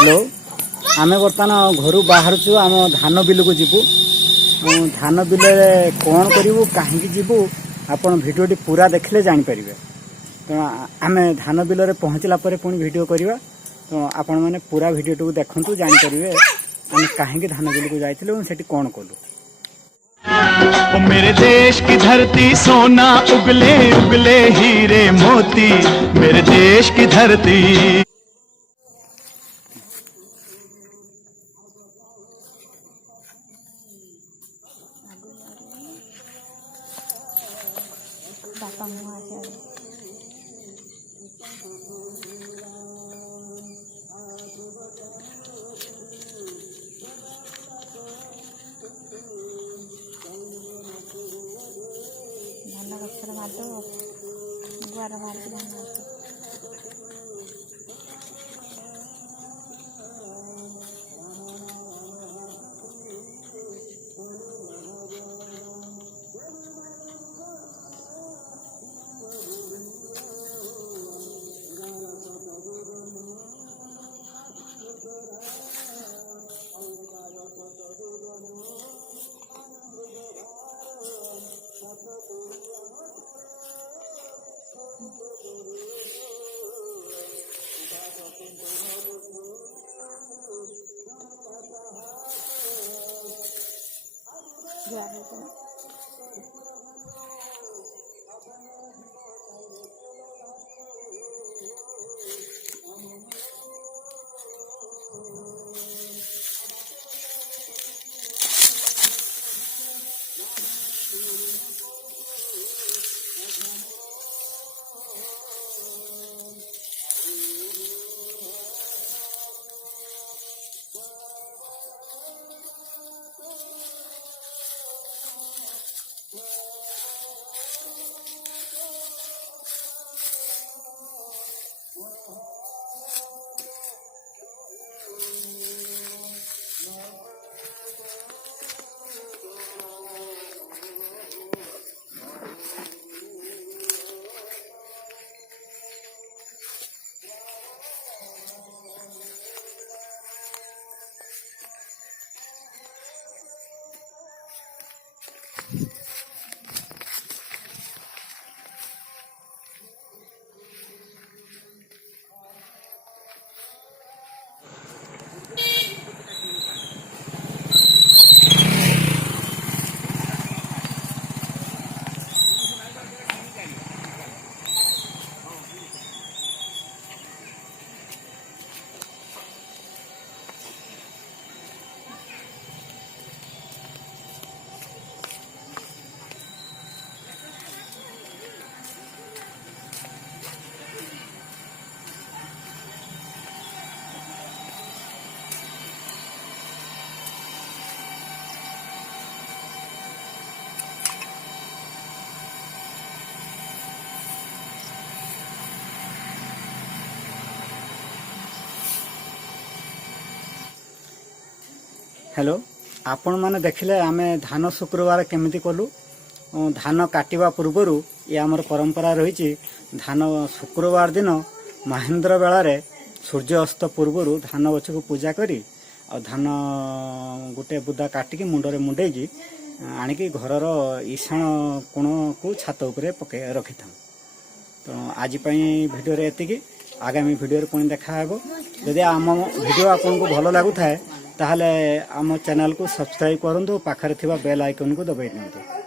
Hello आमे बर्तमान घर बाहर आम धान बिल को जीवु धान बिल कौन करूँ कहीं जीवु आपण भिडियोटी पूरा देखले जापर तो आम धान बिल पहुँचला पुणी भिडियो करवा तो आपण मैंने पूरा भिडियोटी को देखु जापर आम कहीं धान बिल को जाइलु से कौन कलु। मेरे देश की धरती सोना उगले उगले हीरे मोती मेरे देश की धरती। धान गछर मारदेव गुआर मारिक धान हेलो आपण मैंने देखिले आमे धान शुक्रवार केमिति कलु धान काटिबा पूर्वर ये आमर परंपरा रही धान शुक्रवार दिन महेंद्र बेला रे सूर्य अस्त पूर्वर धान गछ को पूजा करी और धान गोटे बुदा काटिकी मुंडरे मुंडेकी आणिकी घरर ईशान कोण को छात उपरे पके रखि था। तो आज भिडियो रे एतिकी आगामी भिडियो पुणी देखा जदि आम भिडियो आपन को भल लगुता है ताहले आम चैनल को सब्सक्राइब करंतु पाखरे थिबा बेल आइकन को दबाई दियंतु।